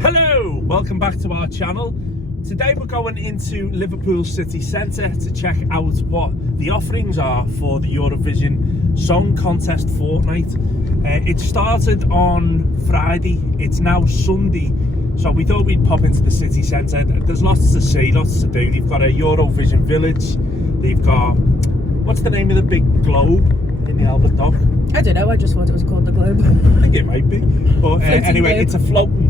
Hello, welcome back to our channel. Today we're going into Liverpool City Centre to check out what the offerings are for the Eurovision Song Contest fortnight. It started on Friday, it's now Sunday, so we thought we'd pop into the city centre. There's lots to see, lots to do. They've got a Eurovision Village, they've got, what's the name of the big globe in the Albert Dock? I don't know, I just thought it was called the Globe. I think it might be. But anyway, globe. It's a floating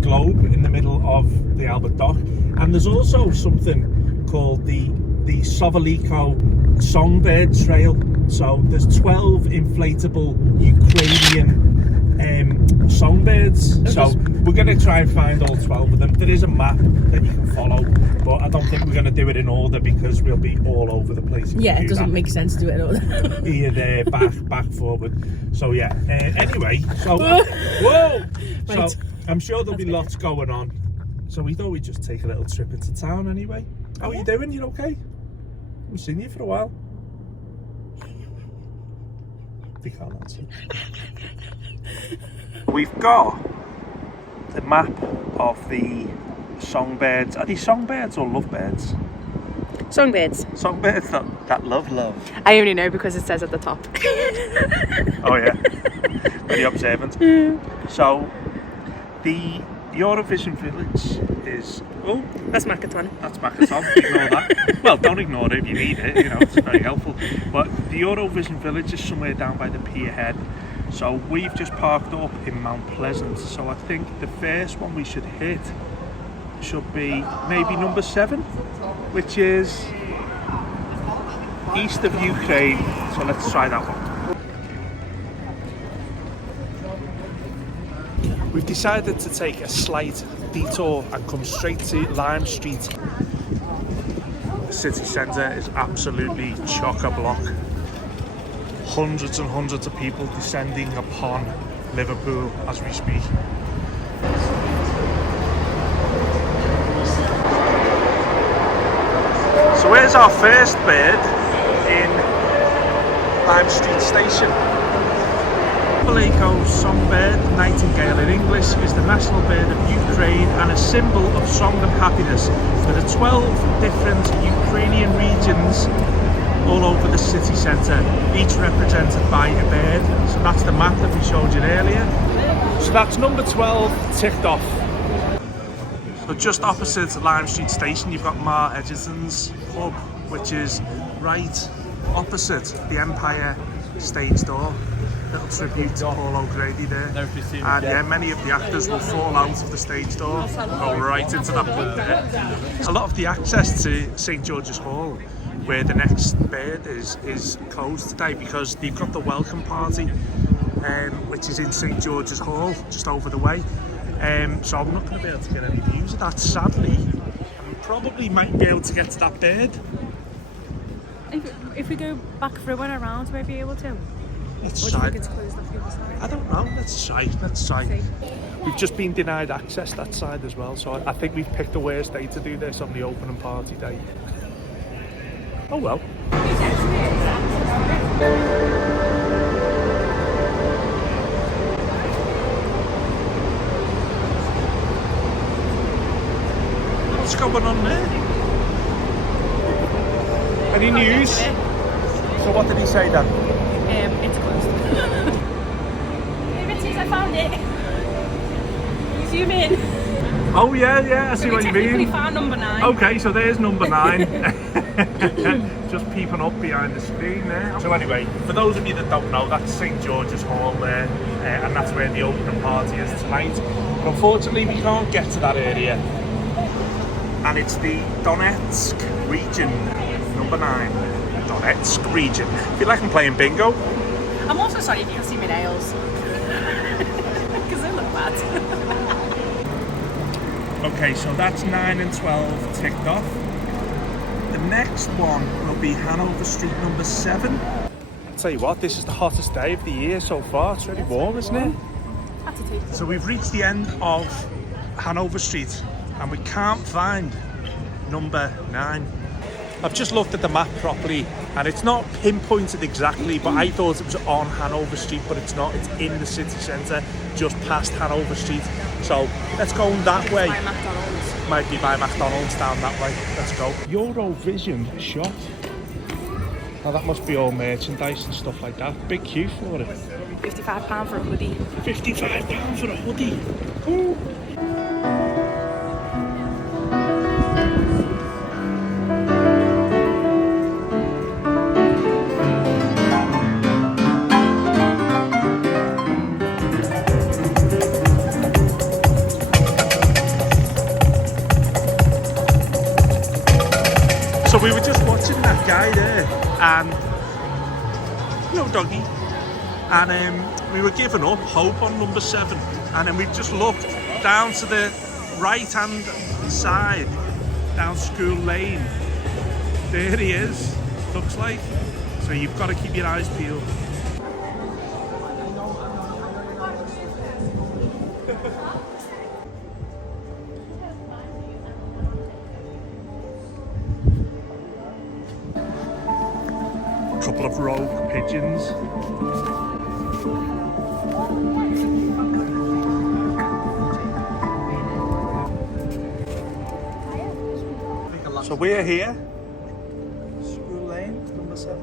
globe in the middle of the Albert Dock. And there's also something called the Soloveiko Songbird Trail. So there's 12 inflatable Ukrainian songbirds. So we're going to try and find all 12 of them. There is a map that you can follow, but I don't think we're going to do it in order because we'll be all over the place. Yeah, it doesn't make sense to do it in order. Here, there, back, forward. So yeah, anyway, so, whoa! So Right. I'm sure there'll be lots going on. So we thought we'd just take a little trip into town anyway. How are you doing? You okay? We've seen you for a while. They can't answer. We've got the map of the songbirds. Are these songbirds or lovebirds? Songbirds. Songbirds that love. I only know because it says at the top. Oh yeah, very observant. So the Eurovision Village is... Oh, That's Makaton. that's Makaton, ignore that. Well, don't ignore it if you need it, you know, it's very helpful. But the Eurovision Village is somewhere down by the pier head. So we've just parked up in Mount Pleasant. So I think the first one we should hit should be maybe number 7, which is east of Ukraine. So let's try that one. We've decided to take a slight detour and come straight to Lime Street. The city centre is absolutely chock-a-block. Hundreds and hundreds of people descending upon Liverpool as we speak. So where's our first bird in Lime Street Station? Soloveiko Songbird, nightingale in English, is the national bird of Ukraine and a symbol of song and happiness. There are 12 different Ukrainian regions all over the city centre, each represented by a bird. So that's the map that we showed you earlier. So that's number 12 ticked off. So just opposite Lime Street Station, you've got Mar Edgerton's pub, which is right opposite the Empire stage door. Little tribute to Paul O'Grady there. And yeah, many of the actors will fall out of the stage door and go right into that pub there. A lot of the access to St George's Hall, where the next bird is closed today because they've got the welcome party, which is in St George's Hall, just over the way. So I'm not going to be able to get any views of that, sadly. I probably might be able to get to that bird. If we go back through and around, we'll be able to. Let's Or do you try. think it's closed off the other side? I don't know, let's try. See. We've just been denied access that side as well, so I think we've picked the worst day to do this on the opening party day. Oh well. What's going on there? Any news? So what did he say then? It's closed. Here it is, I found it. You zoom in. Oh yeah, I see what you technically mean. found number 9. Okay, so there's number 9. Just peeping up behind the screen there. So anyway, for those of you that don't know, that's St George's Hall there, and that's where the opening party is tonight. But unfortunately, we can't get to that area. And it's the Donetsk region, number 9. Donetsk region. I feel like I'm playing bingo. I'm also sorry if you can see my nails. Because they look bad. Okay, so that's 9 and 12 ticked off. The next one will be Hanover Street number 7. I'll tell you what, this is the hottest day of the year so far. It's really warm, isn't it? So we've reached the end of Hanover Street and we can't find number 9. I've just looked at the map properly and it's not pinpointed exactly, but I thought it was on Hanover Street, but it's not. It's in the city centre, just past Hanover Street. So let's go that way. By McDonald's. Might be by McDonald's down that way. Let's go. Eurovision shop. Now that must be all merchandise and stuff like that. Big queue for it. £55 for a hoodie. £55 for a hoodie. Ooh. So we were just watching that guy there, and no doggy, and we were giving up hope on number 7, and then we just looked down to the right hand side, down School Lane. There he is, looks like. So you've got to keep your eyes peeled. Couple of rogue pigeons. So we're here. School Lane, number 7.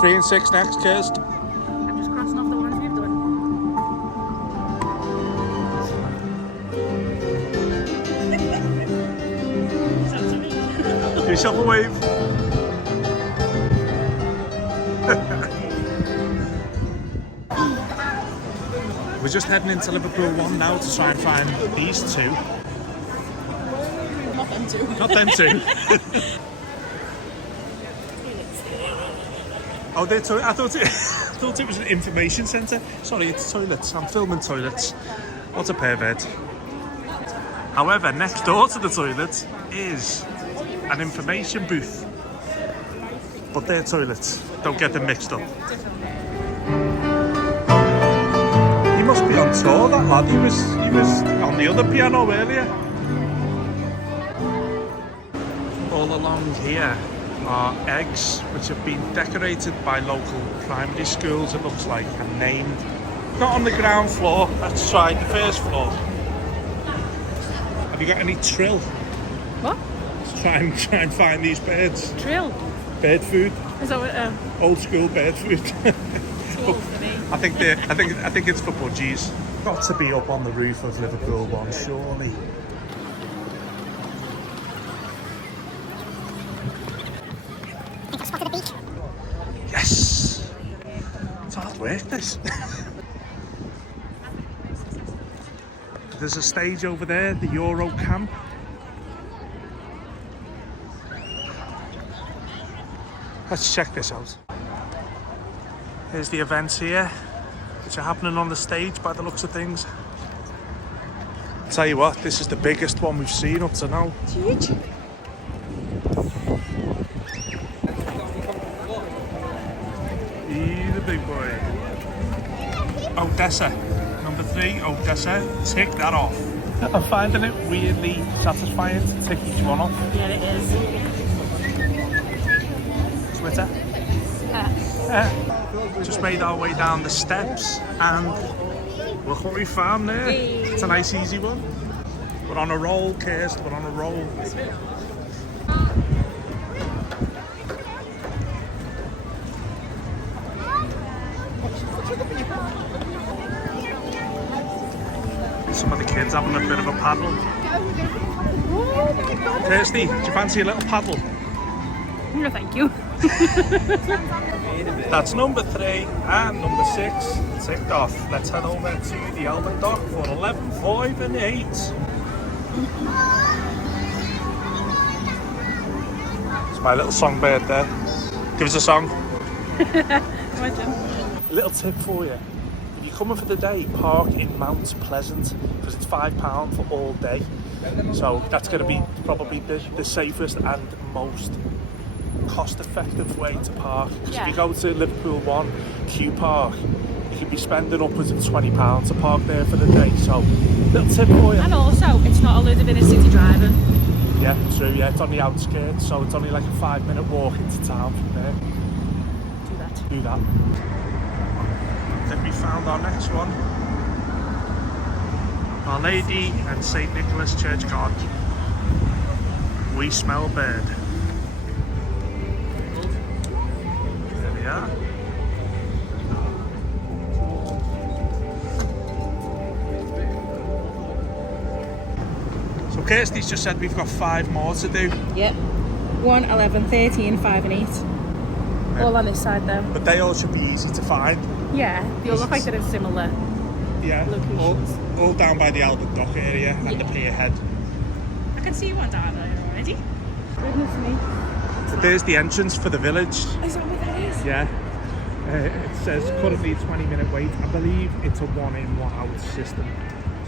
3 and 6 next, Kirsty. I'm just crossing off the ones we've done. Give yourself a wave. We're just heading into Liverpool One now to try and find these two. Not them two. Not them two. Oh, they're I thought it was an information centre. Sorry, it's toilets. I'm filming toilets. What a pervert. However, next door to the toilet is an information booth. But they're toilets. Don't get them mixed up. He must be on tour, that lad. He was on the other piano earlier. All along here are eggs which have been decorated by local primary schools, it looks like, and named. Not on the ground floor. Let's try the first floor. Have you got any trill? What? Let's try and find these birds. Trill? Bird food. Is that what? Old school bird food. Too old for me. I think it's for budgies. Got to be up on the roof of Liverpool One, surely. I spotted a beak. Yes! It's hard work, this. There's a stage over there, the Euro camp. Let's check this out. Here's the events here, which are happening on the stage by the looks of things. I'll tell you what, this is the biggest one we've seen up to now. It's huge. He's a big boy. Odessa, number 3, Odessa. Tick that off. I'm finding it weirdly satisfying to tick each one off. Yeah, it is. Twitter. Just made our way down the steps and look what we found there. It's a nice easy one. We're on a roll, Kirsty, we're on a roll. Some of the kids having a bit of a paddle. Kirsty, do you fancy a little paddle? No, thank you. That's number 3 and number 6 ticked off. Let's head over to the Albert Dock for 11, 5 and 8. It's my little songbird there. Give us a song. Imagine. A little tip for you. If you're coming for the day, park in Mount Pleasant because it's £5 for all day. So that's going to be probably the safest and most cost-effective way to park. Because if you go to Liverpool One Q Park, you can be spending upwards of £20 to park there for the day. So, little tip for you. And also, it's not a load of inner city driving. Yeah, true. Yeah, it's on the outskirts, so it's only like a 5-minute walk into town from there. Do that. I think we found our next one. Our Lady and St. Nicholas Church Garden. We smell bird. There we are. So Kirsty's just said we've got 5 more to do. Yep. 1, 11, 13, 5 and 8. All on this side though. But they all should be easy to find. Yeah, they all look like they're in similar Yeah, locations. all down by the Albert Dock area and the pier head. I can see one down there already. Goodness me. So there's the entrance for the village. Is that what that is? Yeah. It says currently a 20-minute wait. I believe it's a 1-in, 1-out system.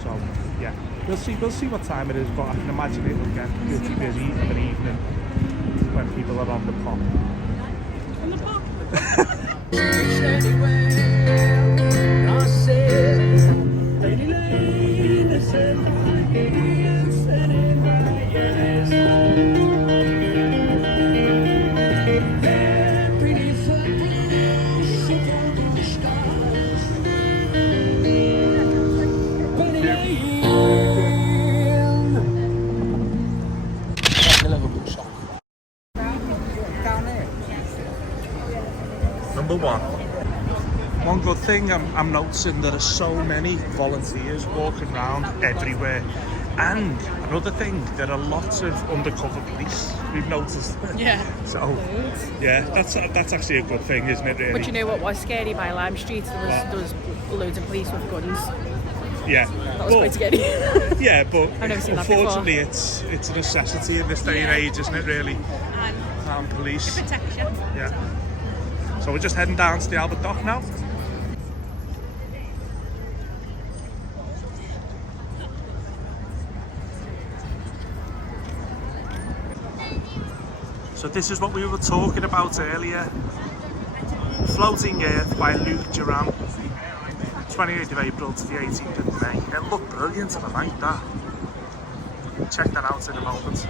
So yeah, we'll see what time it is, but I can imagine it will get pretty busy of an evening when people are on the pop. On the pop? Number 1. One good thing I'm noticing, there are so many volunteers walking around everywhere. And another thing, there are lots of undercover police, we've noticed. Yeah. So, yeah, that's actually a good thing, isn't it, really? But you know what was scary by Lime Street? There was loads of police with guns. Yeah. That was quite scary. Yeah, but I've never seen that before. unfortunately it's a necessity in this day and age, isn't it, really? Armed police. Protection. Yeah. So we're just heading down to the Albert Dock now. So this is what we were talking about earlier. Floating Earth by Luke Duran. 28th of April to the 18th of May. It looked brilliant and I like that. Check that out in a moment.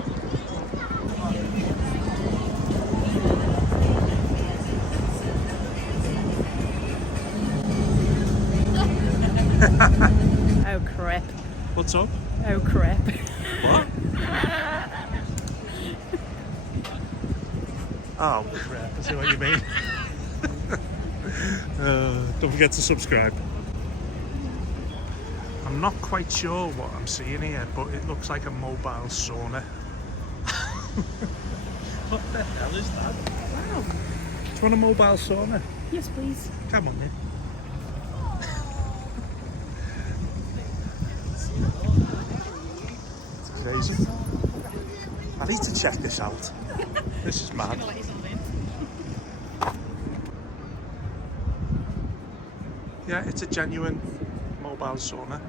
Oh crap. What's up? Oh crap. What? Oh crap, I see what you mean. Don't forget to subscribe. I'm not quite sure what I'm seeing here, but it looks like a mobile sauna. What the hell is that? Wow. Do you want a mobile sauna? Yes, please. Come on then. It's crazy. I need to check this out. This is mad. Yeah, it's a genuine mobile sauna.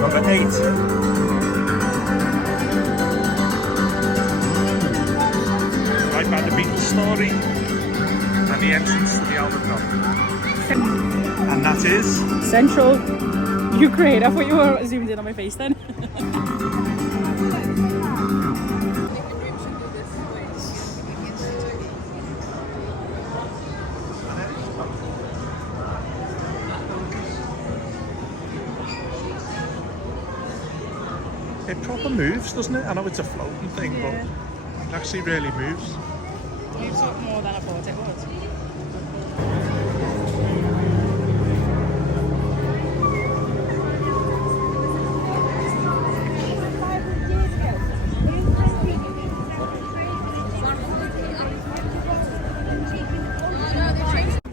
Number 8. Right by the Beatles story and the entrance to the Albert Dock. And that is Central Ukraine. I thought you were zoomed in on my face then. it proper moves, doesn't it? I know it's a floating thing, but it actually really moves. Moves up more than I thought it would.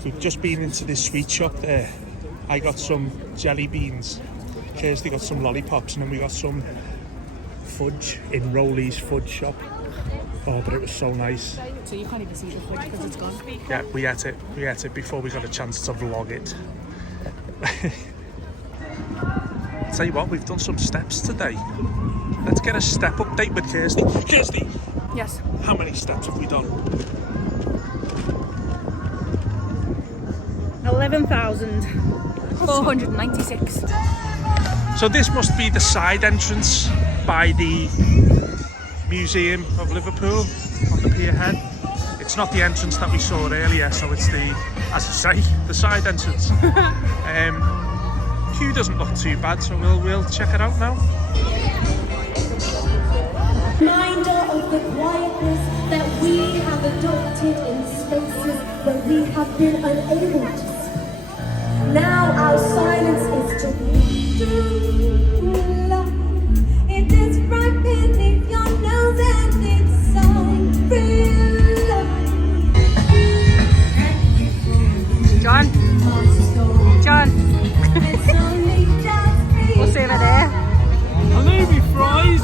We've just been into this sweet shop there. I got some jelly beans. Kirsty got some lollipops, and then we got some fudge in Rowley's fudge shop. Oh, but it was so nice. So you can't even see the fudge because it's gone. Yeah, we ate it. We ate it before we got a chance to vlog it. Tell you what, we've done some steps today. Let's get a step update with Kirsty. Kirsty! Yes. How many steps have we done? 11,496. So this must be the side entrance by the Museum of Liverpool on the pier head. It's not the entrance that we saw earlier, so it's the, as I say, the side entrance. Queue doesn't look too bad, so we'll check it out now. Reminder of the quietness that we have adopted in spaces where we have been unable to speak. Now our silence is to breathe through life. It is right beneath your nose and it's some real life. John. We'll save it there. I'll leave you fries.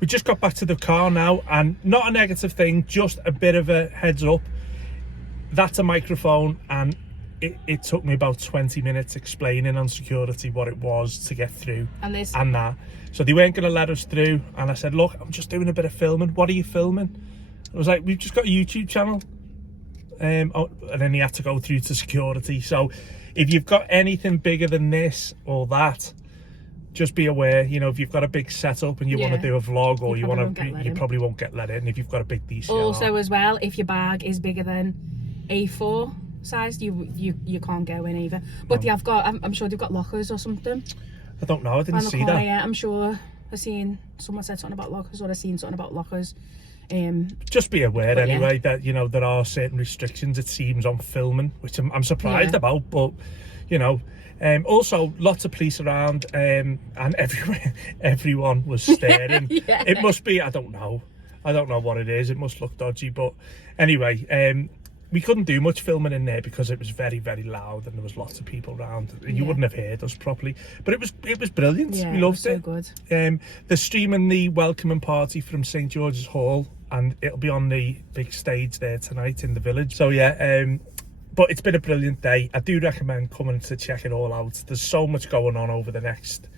We just got back to the car now, and not a negative thing, just a bit of a heads up. That's a microphone, and it took me about 20 minutes explaining on security what it was to get through and that. So they weren't going to let us through, and I said, look, I'm just doing a bit of filming. What are you filming? I was like, we've just got a YouTube channel. And then he had to go through to security. So if you've got anything bigger than this or that, just be aware, you know, if you've got a big setup and you want to do a vlog, or you probably won't get let in if you've got a big DCR. Also, as well, if your bag is bigger than A4 size, you can't go in either. But they've got, I'm sure they've got lockers or something. I don't know, I didn't see that. Yeah, I'm sure I've seen someone said something about lockers, or I've seen something about lockers. Just be aware anyway that, you know, there are certain restrictions, it seems, on filming, which I'm surprised about, but you know. Also, lots of police around, and everyone was staring. It must be, I don't know what it is. It must look dodgy, but anyway, we couldn't do much filming in there because it was very, very loud and there was lots of people around. You wouldn't have heard us properly, but it was brilliant. We loved it. So good. They're streaming the welcoming party from St George's Hall, and it'll be on the big stage there tonight in the village. So yeah. But it's been a brilliant day. I do recommend coming to check it all out. There's so much going on over the next,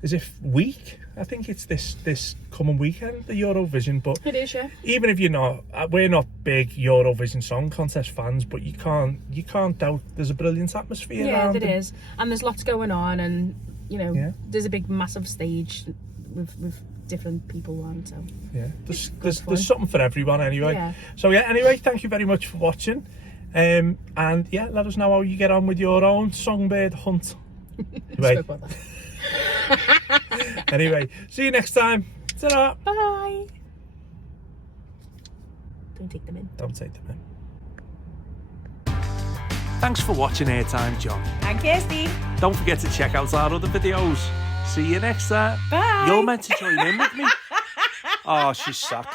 is it week? I think it's this coming weekend, the Eurovision. But it is, yeah. Even if you're not, we're not big Eurovision Song Contest fans, but you can't doubt there's a brilliant atmosphere around. Yeah, there is, and there's lots going on, and you know, there's a big, massive stage with different people on. So yeah, there's something for everyone anyway. Yeah. So yeah, anyway, thank you very much for watching. And yeah, let us know how you get on with your own songbird hunt. Anyway, anyway, see you next time. Ta-ra. Bye. Don't take them in. Don't take them in. Thanks for watching Airtime John. And Kirsty. Don't forget to check out our other videos. See you next time. Bye. You're meant to join in with me. Oh, she's sucked.